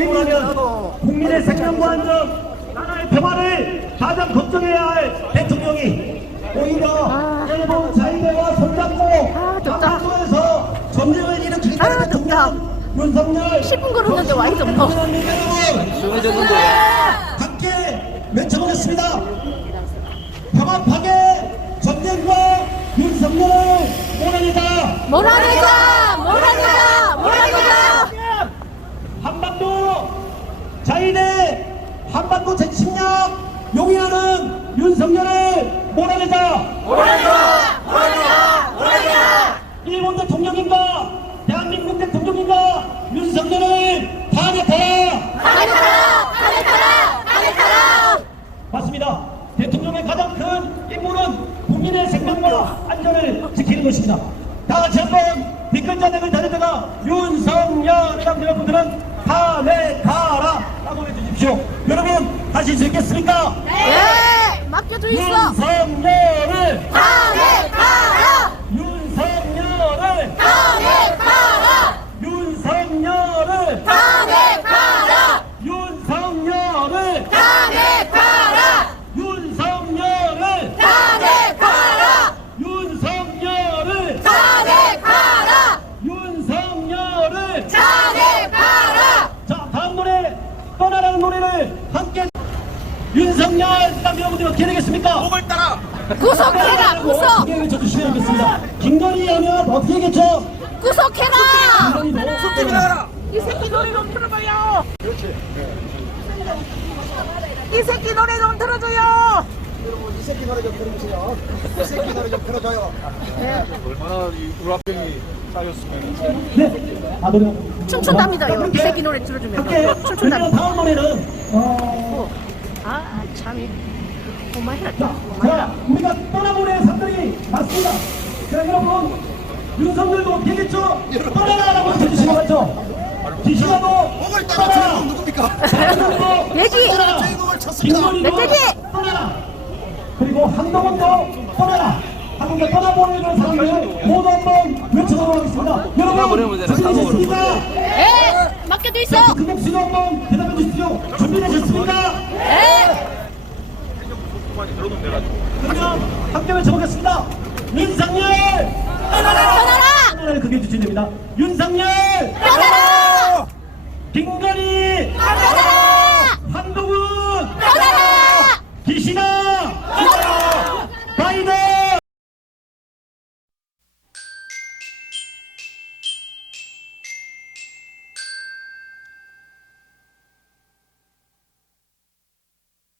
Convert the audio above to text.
일이라면 국민의 생명과 안전, 나라의 평화를 가장 걱정해야 할 대통령이 오히려 일본 자위대와 손잡고 한반도에서 전쟁을 일으키는 대통령 윤석열 10분 걸었는데 와 있었어. 함께 외쳐보겠습니다. 평화파괴 전쟁과 윤석열을 몰아내자. 몰아내자! 몰아내자! 몰아내자! 한반도 자위대 한반도 제 침략 용인하는 윤석열을 몰아내자. 몰아내자! 몰아내자! 몰아내자! 일본 대통령인가 대한민국 대통령인가 윤석열을 탄핵하라. 탄핵하라! 탄핵하라! 탄핵하라! 맞습니다. 대통령의 가장 큰 임무는 국민의 생명과 안전을 지키는 것입니다. 다 같이 한번 댓글자 덱을 다르다가 윤석열이라는 여러분들은 탄핵하라 라고 해주십시오. 여러분 하실 수 있겠습니까? 네! 맡겨져 있어! 윤석열을 탄핵하라! 윤석열을 탄핵하라! 윤석열을 탄핵하라! 윤석열을 탄핵하라! 윤석열을 탄핵하라! 윤석열을 탄핵하라! 윤석열을 탄핵하라! 자 다음 노래 떠나라는 노래를 함께 윤석열 딱 여러분들 어떻게 되겠습니까? 목을 따라 구속해라! 구속! 어떻게 외쳐주시면 되겠습니다. 긴거리 하면 어떻게 외쳐? 구속해라! 긴거리 너무 따라 이 새끼 노래 좀 틀어봐요! 이 새끼 노래 좀 틀어줘요! 여러분 이 새끼 노래 좀 들어주세요. 이 새끼 노래 좀 들어줘요. 얼마나 이 우라병이 쌓였으면 네. 아 노래 춤춘답니다요. 이 새끼 노래 들어주면 함께 춤춘답니다. 다음 노래는 아, 참. 오마이갓. 자, 우리가 떠나보낸 사람들이 맞습니다. 자, 여러분, 윤석열도 어떻게 됐죠? 떠나라라고 해주시면 맞죠? 기시가도 목을 따라 주인공 누굽니까? 얘기! 주인공을 쳤습니다. 멧돼지! 떠나라! 그리고 한동훈도 떠나라! 한국에 떠나보내는 사람을 모두 한번 외쳐보도록 하겠습니다. 여러분, 준비되셨습니까? 네! 맡겨져 있어! 그 목소리 한번 대답해 주십시오. 준비되셨습니까? 네! 그러면 함께 외쳐보겠습니다. 윤석열! 떠나라! 떠나라를 크게 해주시면 됩니다. 윤석열! 떠나라! 김건희!